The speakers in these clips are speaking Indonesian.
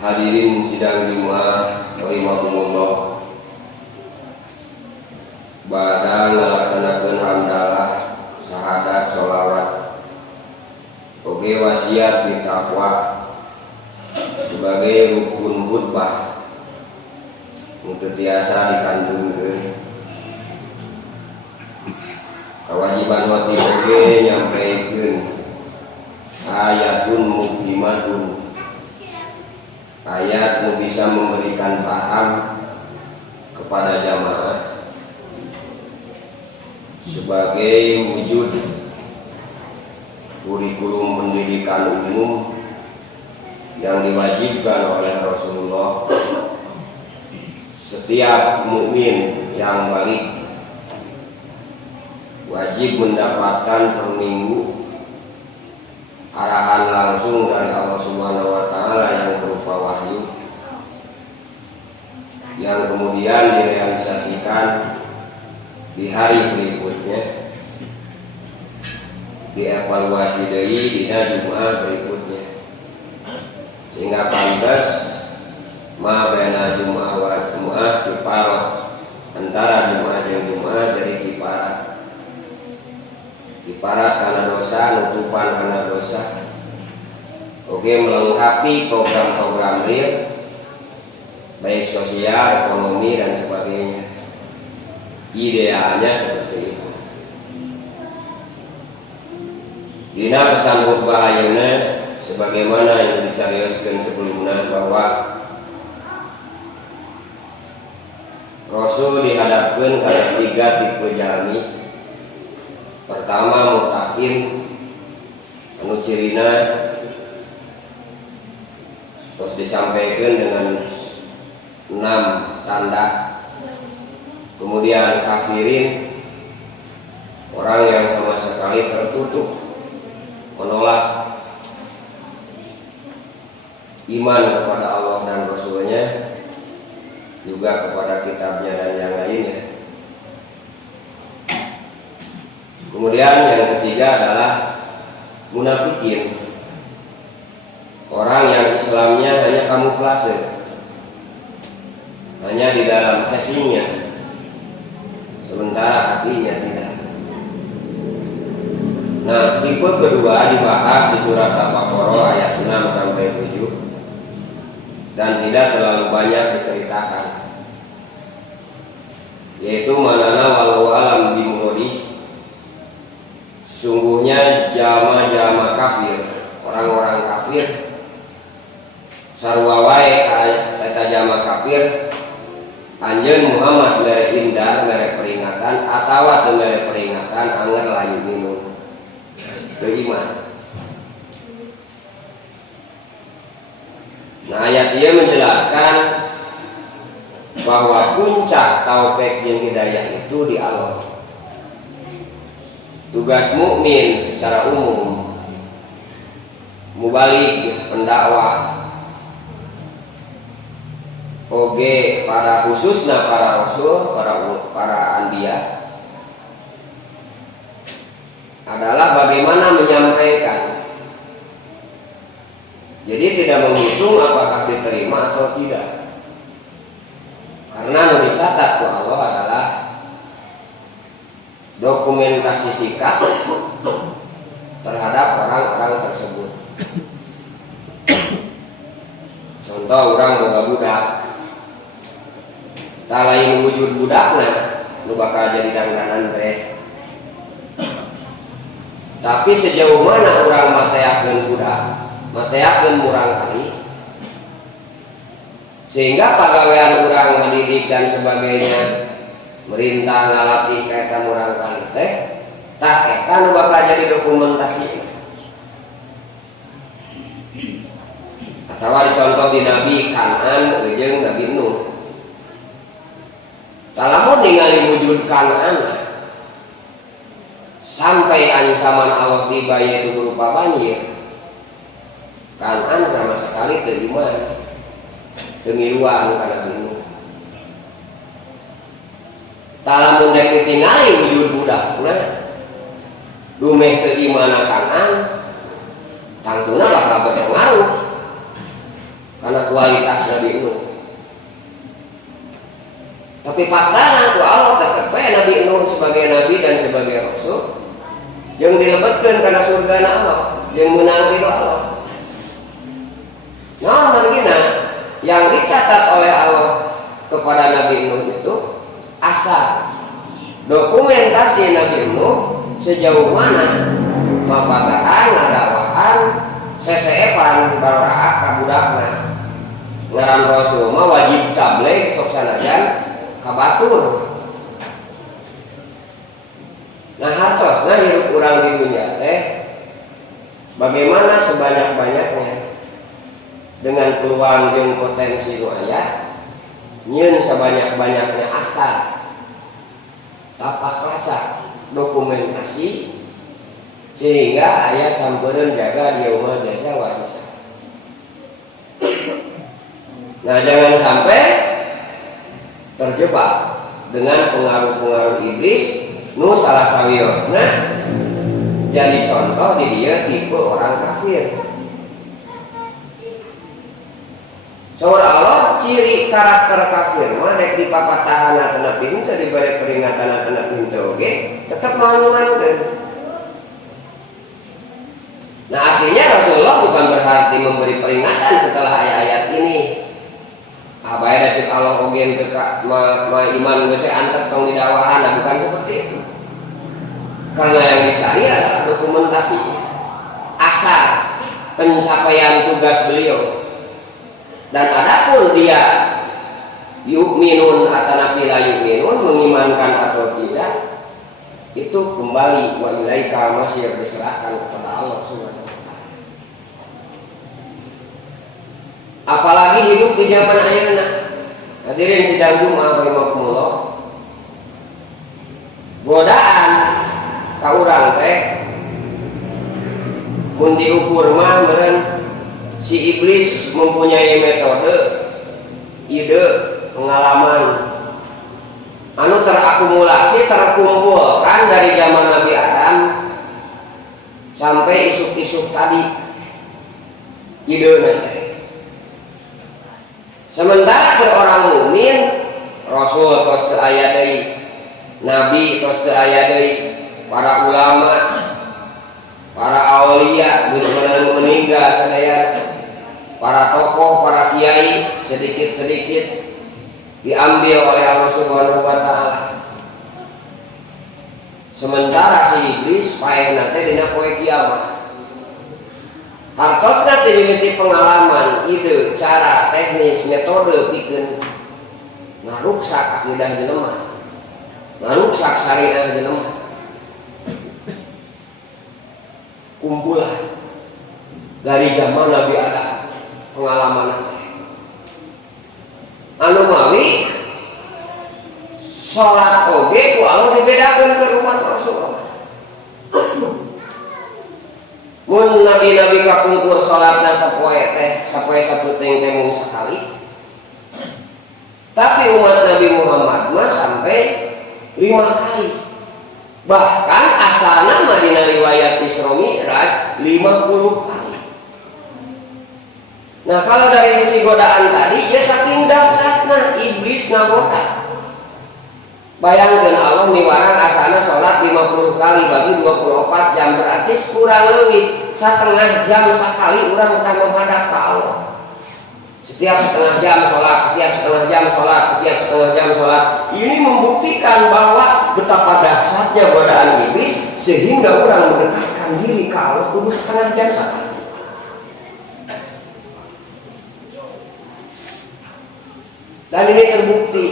Hadirin sidang Jumat rahimakumullah. Badang ngalaksanakeun hamdalah, syahadat, sholawat, oge wasiat bitakwa sebagai rukun khutbah untuk biasa dikandungkeun. Kewajiban wati oge nyampaikeun ayatun muhkimatun, ayat yang bisa memberikan paham kepada jamaah sebagai wujud kurikulum pendidikan umum yang diwajibkan oleh Rasulullah. Setiap mukmin yang balik wajib mendapatkan per minggu arahan langsung dari Allah Subhanahu wa Ta'ala yang berupa wahyu, yang kemudian direalisasikan di hari berikutnya, dievaluasi deui dina Jumat berikutnya, sehingga pantas ma baina Jumat wa Jumat kifarah, antara Jumat dan Jumat jadi kifarah karena dosa, nutupan karena dosa. Oke, melengkapi program-program real, baik sosial, ekonomi dan sebagainya. Idealnya seperti itu. Dina pesan khutbah ayeuna sebagaimana yang dicarioskeun sebelumnya, bahwa Rasul dihadapkeun kana 3 tipe jalmi. Pertama, mutakin, anu cirina terus disampaikan dengan 6 tanda. Kemudian kafirin, orang yang sama sekali tertutup, menolak iman kepada Allah dan Rasulnya, juga kepada kitabnya dan yang lainnya. Kemudian yang ketiga adalah munafikin, orang yang Islamnya hanya kamuflase, hanya di dalam casingnya, sementara hatinya tidak. Nah, tipe kedua dibahas di surat Al-Baqarah ayat 6 sampai 7 dan tidak terlalu banyak diceritakan, yaitu manana walau alam bimurodi, sungguhnya jama-jama kafir, orang-orang kafir, sarua wae eta jama kafir, anjeun Muhammad mere indar, mere peringatan, atawa teu mere peringatan, anger layu minum teu iman. Nah, ayat ieu menjelaskan bahwa puncak taufik jeung hidayah itu di Allah. Tugas mukmin secara umum, mubaligh, pendakwah, oge para khususna para rasul, para anbiya, adalah bagaimana menyampaikan. Jadi tidak menghitung apakah diterima atau tidak, karena yang dicatat ku Allah adalah dokumentasi sikap terhadap orang-orang tersebut. Contoh, orang boga budak, tak lain wujud budakna lu bakal jadi dangdanan teh. Tapi sejauh mana orang mateakeun budak, mateakeun murang kali, sehingga pagawean orang mendidik dan sebagainya, merintah ngalatih kaita murang kali teh, tak eta nu bakal jadi dokumentasi. Atawa dicontoh di Nabi Kan'an jeung Nabi Nuh. Lamun ningali wujud Kan'an sampai ancaman Allah tiba yaitu berupa banjir, Kan'an sama sekali teu iman, teu ngiluan ka Nabi Nuh. Talamun dek ditingali wujud budakna dumeh teu iman Kan'an, tangtuna bakal berpengaruh karena kualitas Nabi Nuh. Tapi faktana ku Allah tetep bae Nabi Nuh sebagai nabi dan sebagai rasul yang dilebetkeun kana surga Allah, yang menang ridho Allah. Nah, margina yang dicatat oleh Allah kepada Nabi Nuh itu asal dokumentasi Nabi Nuh sejauh mana mapagahan, ngadawahan, seseepan baraha kabudakna. Ngaran Rasul mah wajib cablek sok sanajan kabatur. Nah, hartosna hidup urang di dunia teh bagaimana sebanyak-banyaknya dengan peluang jeung potensi nu aya, nyeun sabanyak-banyaknya asal tapak lacak dokumentasi sehingga aya sampeureun jaga dieuma jasa warisan. Nah, jangan sampai terjebak dengan pengaruh-pengaruh iblis nu salah sawiosna jadi contoh di dia tipe orang kafir. Saudara Allah, ciri karakter kafir mah dek dipapatahan tina pintu diberi peringatan tina pintu oge tetap mau nganteun. Nah, artinya Rasulullah bukan berarti memberi peringatan setelah ayat-ayat ini. Abaya da cek Allah oge teu ma iman geus antep tong didakwahan, bukan seperti itu. Karena yang dicari adalah dokumentasi asal pencapaian tugas beliau. Dan adapun dia yu'minun atau nabi la yu'minun, mengimankan atau tidak, itu kembali wa ilaika masih berserahkan kepada Allah Subhanahu wa taala. Apalagi hidup di zaman ayeuna. Hadirin sidang Jumat rahimakumullah. Godaan ka urang teh mun diukur mah meureun si iblis mempunyai metode, ide, pengalaman anu terakumulasi, terkumpulkan dari zaman Nabi Adam sampai isuk-isuk tadi ide nanti. Sementara ke orang mukmin, Rasul tos teu aya deui, Nabi tos teu aya deui, para ulama, para aulia geus meninggal sadayana. Para tokoh, para kiai sedikit-sedikit diambil oleh Allah Subhanahu wa taala. Sementara si iblis paehna teh dina poe kiamat. Hartosna teh dimiti pengalaman, ide, cara, teknis, metode pikeun ngaruksak akidah jelema. Ngaruksak syariat jelema. Kumpulan dari zaman Nabi Adam pengalaman anu mawi salat oge ku Allah dibedakeun ke umat Rasulullah. Mun nabi-nabi kakungkur salatna sapoe sapeuting teh mung sakali. Tapi umat Nabi Muhammad mah sampai 5 kali. Bahkan asalna mah dina riwayat Isra Mi'raj 50 kali. Nah, kalau dari sisi godaan tadi, ya saking dahsyatna iblis ngagoda. Bayangkan Allah niwarang asana sholat 50 kali bagi 24 jam, berarti kurang lebih setengah jam sekali orang udah menghadap ke Allah. Setiap setengah jam sholat, setiap setengah jam sholat, setiap setengah jam sholat. Ini membuktikan bahwa betapa dahsyatnya godaan iblis sehingga orang mendekatkan diri ke Allah kudu setengah jam sekali. Dan ini terbukti.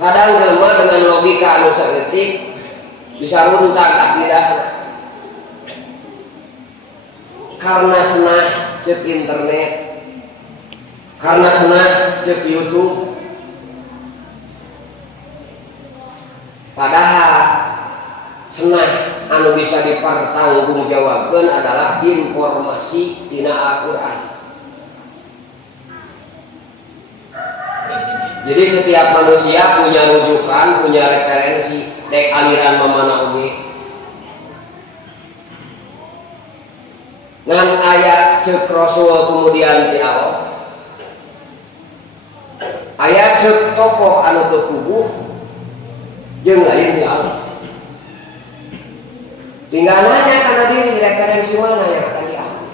Kadang jelema dengan logika anu saeutik bisa runtag akidahna. Karena cenah cek internet, karena cenah cek YouTube. Padahal cenah anu bisa dipertanggungjawabkeun adalah informasi tina Al-Qur'an. Jadi setiap manusia punya rujukan, punya referensi, dek aliran mamana oge. ngan ayat cek Rasul kemudian ti Allah, ayat cek tokoh anu berkubuh jeung lain di Allah. Tinggal nanya karena diri referensi mana yang akan diambil.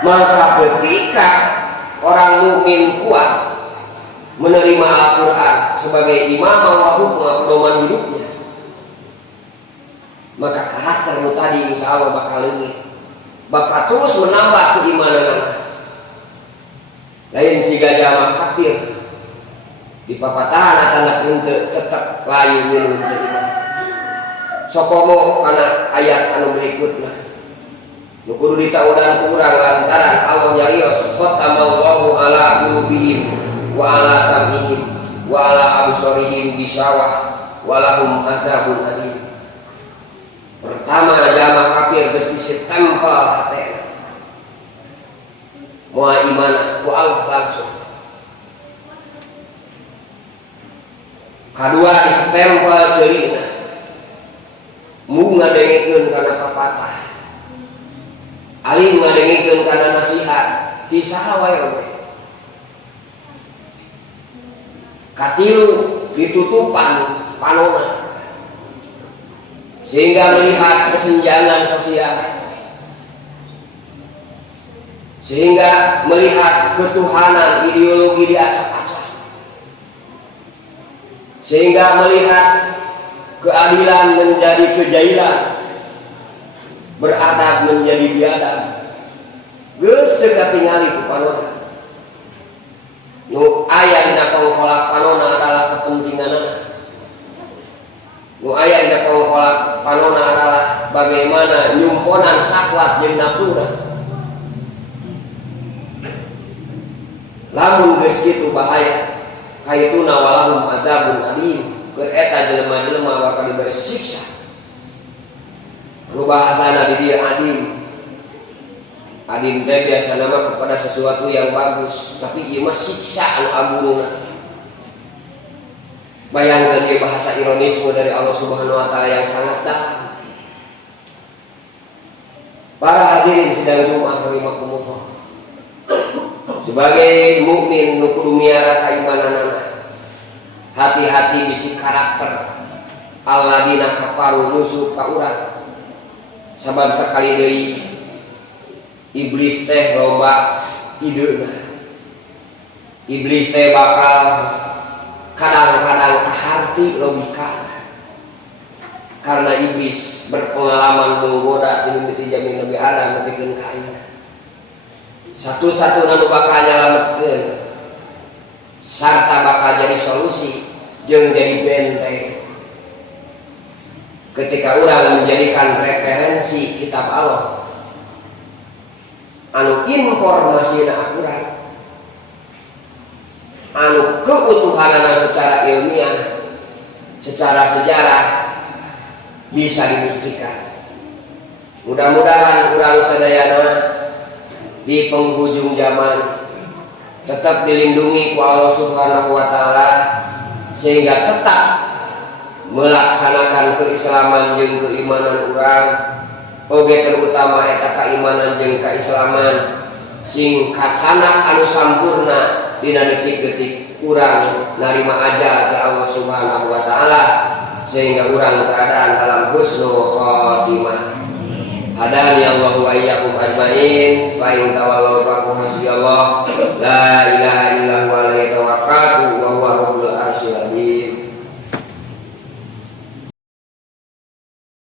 Maka ketika orang mukmin kuat menerima Al-Quran sebagai imam wa hukma pedoman hidupnya, maka karaktermu tadi insya Allah bakal lebih, bakal terus menambah keimanan. Lain si gajah mah kafir di papatahan anak ente tetap layu minum terima. Sokomo karena ayat anu berikutnya nu kudu ditaudan kurang lantaran Allah nyarios khatamallahu ala qulubihim wa ala sam'ihim wa ala absarihim bisawah wa lahum adzabun alim. Pertama jama kafir geus ditempel hatena moal iman ku Allah langsung. Kadua ditempel ceurina mu ngadengikeun kana papatah, alim ngadengikeun kana nasihat, ti saha wae oge. Katilu ditutupan panona sehingga melihat kesenjangan sosial, sehingga melihat ketuhanan ideologi diacak-acak, sehingga melihat keadilan menjadi kejailan, beradab menjadi biadab. Geus teu katingali ku panona. Nu aya dina pangkolak panona adalah kepentinganna. Nu aya dina pangkolak panona adalah bagaimana nyumponan syahwat jeung nafsuna. Lamun geus kitu bahaya, kaituna walahum adzabun alim. Bereta jelema-jelema bakal diberi siksa. Anu bahasana di dia adim. Adim teh biasa nama kepada sesuatu yang bagus, tapi ieu mah siksa anu agungna. Bayangkeun ieu bahasa ironisme dari Allah Subhanahu wa taala yang sangat dalam. Para hadirin sidang Jumat rahimakumullah. Sebagai mukmin nu kudu miara kaimananna, hati-hati bisi karakter alladzina kafaru musuh ka urang. Sabab sakali deui iblis teh loba ideuna. Iblis teh bakal kadang-kadang kaharti logika. Karena iblis berpengalaman menggoda di mimiti jamin Nabi Adam nepikeun ka ayeuna. Satu-satuna nu bakal nyalametkeun sarta bakal jadi solusi jeung jadi benteng ketika urang menjadikan referensi kitab Allah anu informasina akurat, anu keutuhanana secara ilmiah, secara sejarah bisa dibuktikan. Mudah-mudahan urang sadayana di penghujung zaman tetap dilindungi ku Allah Subhanahu wa taala sehingga tetap melaksanakan keislaman jeung keimanan urang, oge terutama eta keimanan jeung keislaman sing kacanak anu sampurna dina detik-detik urang narima ajal ti Allah Subhanahu wa taala sehingga urang keadaan dalam husnul khotimah. Hadani Allah wa iyyakum ajmain. Fa in tawallaw fa hasbiyallah la ilaha illa huwa alaihi tawakkaltu wa huwa rabbul